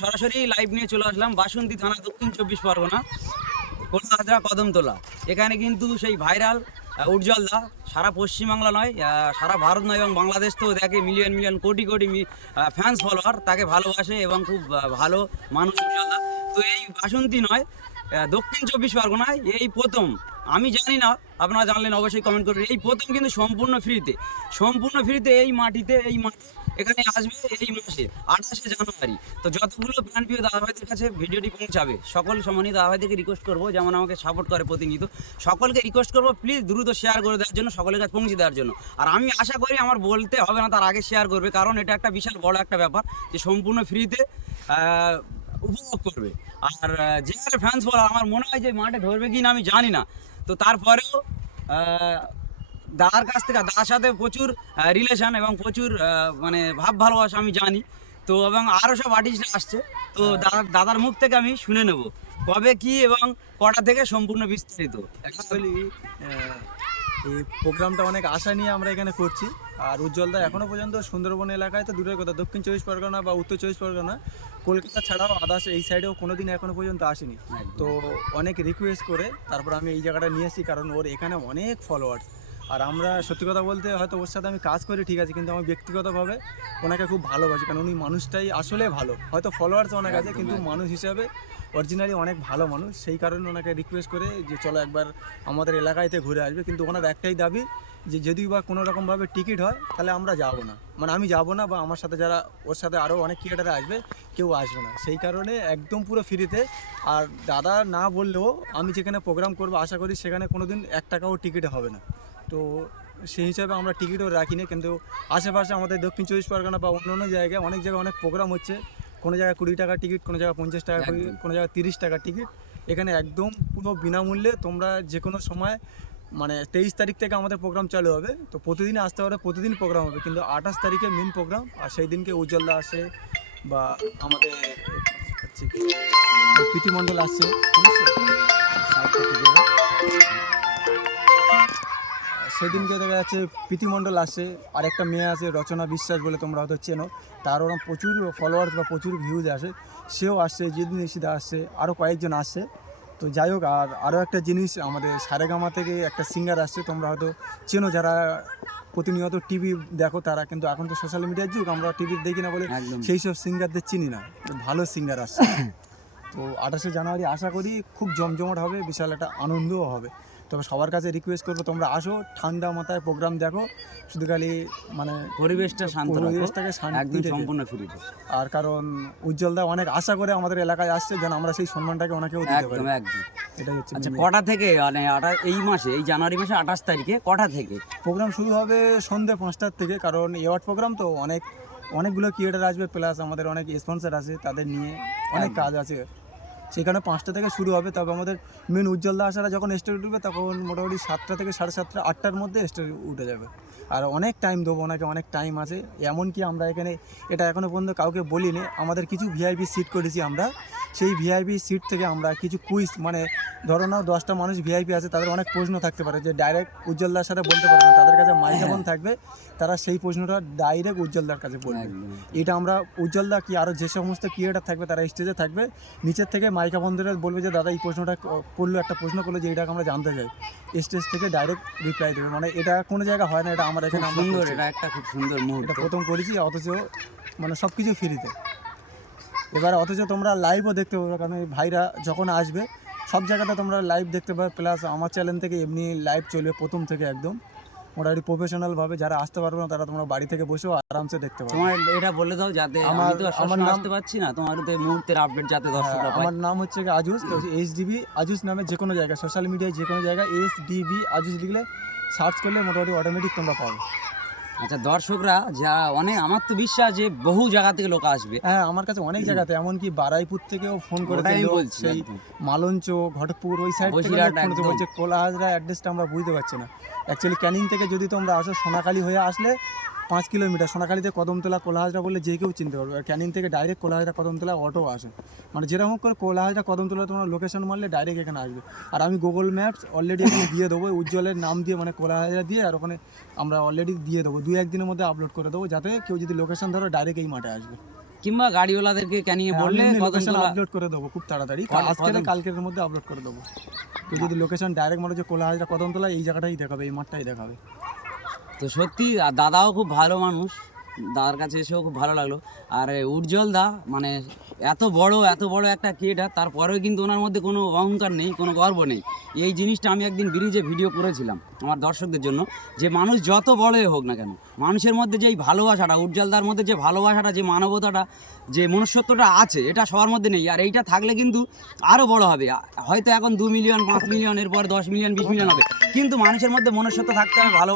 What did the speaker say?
সরাসরি লাইভ নিয়ে চলে আসলাম বাসন্তী থানা দক্ষিণ চব্বিশ পরগনা কলকাতা কদমতলা। এখানে কিন্তু সেই ভাইরাল উজ্জ্বল দা, সারা পশ্চিমবাংলা নয় সারা ভারত নয় এবং বাংলাদেশ তো দেখে million million crore crore fans follower তাকে ভালোবাসে এবং খুব ভালো মানুষ উজ্জ্বল দা। তো এই বাসন্তী নয় দক্ষিণ চব্বিশ পরগনায় এই প্রথম। আমি জানি না, আপনারা জানলেন অবশ্যই কমেন্ট করবেন। এই প্রথম কিন্তু সম্পূর্ণ ফ্রিতে। সম্পূর্ণ ফ্রিতে এই মাটিতে, এই মাটি এখানে আসবে এই মাসে, আঠাশে জানুয়ারি। তো যতগুলো প্রাণ প্রিয় দাদাভাইদের কাছে ভিডিওটি পৌঁছাবে, সকল সম্মানিত দাদাভাইদেরকে রিকোয়েস্ট করব, যেমন আমাকে সাপোর্ট করে প্রতিনিয়ত। সকলকে রিকোয়েস্ট করব প্লিজ দ্রুত শেয়ার করে দেওয়ার জন্য, সকলের কাছে পৌঁছে দেওয়ার জন্য। আর আমি আশা করি আমার বলতে হবে না, তার আগে শেয়ার করবে, কারণ এটা একটা বিশাল বড় একটা ব্যাপার যে সম্পূর্ণ ফ্রিতে উপভোগ করবে। আর যে ফ্যান্স বলা আমার মনে হয় যে মাঠে ধরবে কি না আমি জানি না। তো তারপরেও দাদার কাছ থেকে দাদার সাথে প্রচুর রিলেশন এবং প্রচুর মানে ভাব ভালোবাসা আমি জানি। তো এবং আরও সব আর্টিস্ট আসছে। তো দাদার দাদার মুখ থেকে আমি শুনে নেব। কবে কি এবং কটা থেকে সম্পূর্ণ বিস্তারিত? অ্যাকচুয়ালি এই প্রোগ্রামটা অনেক আশা নিয়ে আমরা এখানে করছি। আর উজ্জ্বলদা এখনও পর্যন্ত সুন্দরবন এলাকায় তো দূরের কথা দক্ষিণ চব্বিশ পরগনা বা উত্তর চব্বিশ পরগনা কলকাতা ছাড়াও আদার্স এই সাইডেও কোনো দিন এখনও পর্যন্ত আসেনি। তো অনেক রিকোয়েস্ট করে তারপর আমি এই জায়গাটা নিয়ে আসি কারণ ওর এখানে অনেক ফলোয়ার্স আর আমরা সত্যি কথা বলতে হয়তো ওর সাথে আমি কাজ করি ঠিক আছে কিন্তু আমি ব্যক্তিগতভাবে ওনাকে খুব ভালোবাসি কারণ উনি মানুষটাই আসলে ভালো। হয়তো ফলোয়ার্স অনেক আছে কিন্তু মানুষ হিসাবে অরিজিনালি অনেক ভালো মানুষ। সেই কারণে ওনাকে রিকোয়েস্ট করে যে চলো একবার আমাদের এলাকায়তে ঘুরে আসবে। কিন্তু ওনার একটাই দাবি যে যদি বা কোনো রকমভাবে টিকিট হয় তাহলে আমরা যাব না। মানে আমি যাব না বা আমার সাথে যারা ওর সাথে আরও অনেক ক্রিকেটার আসবে কেউ আসবে না। সেই কারণে একদম পুরো ফ্রিতে আর দাদা না বললেও আমি যেখানে প্রোগ্রাম করব আশা করি সেখানে কোনো দিন এক টাকাও টিকিট হবে না। তো সেই হিসাবে আমরা টিকিটও রাখি না কিন্তু আশেপাশে আমাদের দক্ষিণ চব্বিশ পরগনা বা অন্য অন্য জায়গায় অনেক জায়গায় অনেক প্রোগ্রাম হচ্ছে। কোনো জায়গায় কুড়ি টাকা টিকিট কোনো জায়গায় পঞ্চাশ টাকা। কোনো জায়গায় তিরিশ টাকা টিকিট। এখানে একদম পুরো বিনামূল্যে তোমরা যে কোনো সময় মানে তেইশ তারিখ থেকে আমাদের প্রোগ্রাম চালু হবে। তো প্রতিদিন আসতে পারে প্রতিদিন প্রোগ্রাম হবে। কিন্তু আঠাশ তারিখে মেন প্রোগ্রাম আর সেই দিনকে উজ্জ্বলদা আসে বা আমাদের হচ্ছে প্রীতিমণ্ডল আসছে থেকে দেবো। সেদিনকে দেখা যাচ্ছে প্রীতিমণ্ডল আসে আর একটা মেয়ে আছে রচনা বিশ্বাস বলে তোমরা হয়তো চেনো। তার ওরকম প্রচুর ফলোয়ার্স বা প্রচুর ভিউজ আসে। সেও আসছে জিদ নিশিদা আসছে আরও কয়েকজন আসছে। তো যাই হোক আর আরও একটা জিনিস আমাদের সারেগামা থেকে একটা সিঙ্গার আসছে তোমরা হয়তো চেনো। যারা প্রতিনিয়ত টিভি দেখো তারা কিন্তু এখন তো সোশ্যাল মিডিয়ার যুগ আমরা টিভি দেখি না বলে সেই সব সিঙ্গারদের চিনি না। ভালো সিঙ্গার আসছে। তো আঠাশে জানুয়ারি আশা করি খুব জমজমাট হবে বিশাল একটা আনন্দও হবে। তবে সবার কাছে রিকোয়েস্ট করব তোমরা আসো ঠান্ডা মাথায় প্রোগ্রাম দেখো শুধু খালি মানে পরিবেশটা শান্ত পরিবেশটাকে একদম। সম্পূর্ণ ফ্রিতে আর কারণ উজ্জ্বলদা অনেক আশা করে আমাদের এলাকায় আসছে যেন আমরা সেই সম্মানটাকে ওনাকেও দিতে পারি। একদম। একদম এটাই হচ্ছে আচ্ছা কটা থেকে মানে এই মাসে এই জানুয়ারি মাসে আঠাশ তারিখে কটা থেকে? প্রোগ্রাম শুরু হবে সন্ধ্যে পাঁচটার থেকে কারণ অ্যাওয়ার্ড প্রোগ্রাম তো অনেক অনেকগুলো ক্রিয়েটার আসবে প্লাস আমাদের অনেক স্পন্সর আছে তাদের নিয়ে অনেক কাজ আছে। সেখানে পাঁচটা থেকে শুরু হবে। তবে আমাদের মেন উজ্জ্বলদা আসারা যখন স্টেজ উঠবে, তখন মোটামুটি সাতটা থেকে সাড়ে সাতটা, আটটার মধ্যে স্টেজ উঠে যাবে। আর অনেক টাইম দেবো ওনাকে, অনেক টাইম আছে। এমনকি আমরা এখানে, এটা এখনও পর্যন্ত কাউকে বলিনি, আমাদের কিছু ভিআইপি সিট করেছি আমরা। সেই ভিআইপি সিট থেকে আমরা কিছু কুইজ মানে ধরো না দশটা মানুষ ভিআইপি আছে তাদের অনেক প্রশ্ন থাকতে পারে যে ডাইরেক্ট উজ্জ্বলদার সাথে বলতে পারে না তাদের কাছে মাইক্রোফোন থাকবে তারা সেই প্রশ্নটা ডাইরেক্ট উজ্জ্বলদার কাছে বলবে। এটা আমরা উজ্জ্বলদা কি আরও যে সমস্ত ক্রিয়েটার থাকবে তারা স্টেজে থাকবে নিচের থেকে মাইকা বন্ধুরা বলবে যে দাদা এই প্রশ্নটা করল একটা প্রশ্ন করল যে এটাকে আমরা জানতে চাই। স্টেজ থেকে ডাইরেক্ট রিপ্লাই দেবে। মানে এটা কোনো জায়গা হয় না এটা আমার এখানে সুন্দর এটা একটা খুব সুন্দর মুহূর্ত। এটা প্রথম করেছি অথচ মানে সব কিছু ফ্রিতে এবার অথচ তোমরা লাইভও দেখতে পাবে কারণ ভাইরা যখন আসবে সব জায়গাতে তোমরা লাইভ দেখতে পাবে প্লাস আমার চ্যানেল থেকে এমনি লাইভ চলবে প্রথম থেকে একদম। মোটামুটি প্রফেশনালভাবে যারা আসতে পারবে না তারা তোমরা বাড়ি থেকে বসেও আরামসে দেখতে পাবে তোমার এটা বলে দাও যাতে আমার- তো আমার নাম- আসতে পারছি না তোমার মুহূর্তের আপডেট যাতে দর্শকরা হ্যাঁ, পায়। আমার নাম হচ্ছে কি আজুস তো এইচ ডিবি আজুস নামে যে কোনো জায়গায় সোশ্যাল মিডিয়ায় যে কোনো জায়গায় এইচডিবি আজুস লিখলে সার্চ করলে মোটামুটি অটোমেটিক তোমরা পাবে। আচ্ছা দর্শকরা যা অনেক আমার তো বিশ্বাস যে বহু জায়গা থেকে লোক আসবে। হ্যাঁ আমার কাছে অনেক জায়গাতে এমনকি বারাইপুর থেকেও ফোন করে আমি বলছি সেই মালঞ্চ ঘটপুর ওই সাইড থেকে। বলছে কোলাহাজরা অ্যাড্রেসটা আমরা বুঝতে পারছি না। অ্যাকচুয়ালি ক্যানিং থেকে যদি তোমরা আসো সোনাখালী হয়ে আসলে পাঁচ কিলোমিটার সোনাখালীতে কদমতলা কোলাহাজরা বললে যে কেউ চিনতে পারবে। আর ক্যানিং থেকে ডাইরেক্ট কোলাহাজরা কদমতলা অটো আসে। মানে যেরকম করে কোলাহাজরা কদমতলা তোমার লোকেশন মারলে ডাইরেক্ট এখানে আসবে। আর আমি গুগল ম্যাপস অলরেডি এখানে দিয়ে দেবো উজ্জ্বলের নাম দিয়ে মানে কোলাহাজরা দিয়ে আর ওখানে আমরা অলরেডি দিয়ে দেবো। দু একদিনের মধ্যে আপলোড করে দেবো যাতে কেউ যদি লোকেশন ধরো ডাইরেক্ট এই মাঠে আসবে। কিংবা গাড়িওয়ালাদেরকে ক্যানিংয়ে বললে লোকেশন আপলোড করে দেবো খুব তাড়াতাড়ি। আজকের কালকের মধ্যে আপলোড করে দেবো। তো যদি লোকেশন ডাইরেক্ট মনে হচ্ছে কোলা হাজরা কদমতলা এই জায়গাটাই দেখাবে এই মাঠটাই দেখাবে। তো সত্যি, আর দাদাও খুব ভালো মানুষ। দাদার কাছে এসেও খুব ভালো লাগল। আর উজ্জ্বল দা মানে এত বড় এত বড় একটা ক্রিয়েটার তারপরেও কিন্তু ওনার মধ্যে কোনো অহংকার নেই, কোনো গর্ব নেই। এই জিনিসটা আমি একদিন ব্রিজে ভিডিও করেছিলাম আমার দর্শকদের জন্য, যে মানুষ যত বড়ই হোক না কেন, মানুষের মধ্যে যে এই ভালোবাসাটা উজ্জ্বলদার মধ্যে যে ভালোবাসাটা, যে মানবতাটা, যে মনুষ্যত্বটা আছে, এটা সবার মধ্যে নেই। আর এইটা থাকলে কিন্তু আরও বড় হবে। হয়তো এখন দু মিলিয়ন পাঁচ মিলিয়ন এরপর দশ মিলিয়ন বিশ মিলিয়ন হবে। কিন্তু মানুষের মধ্যে মনুষ্যত্ব থাকতে হবে, ভালো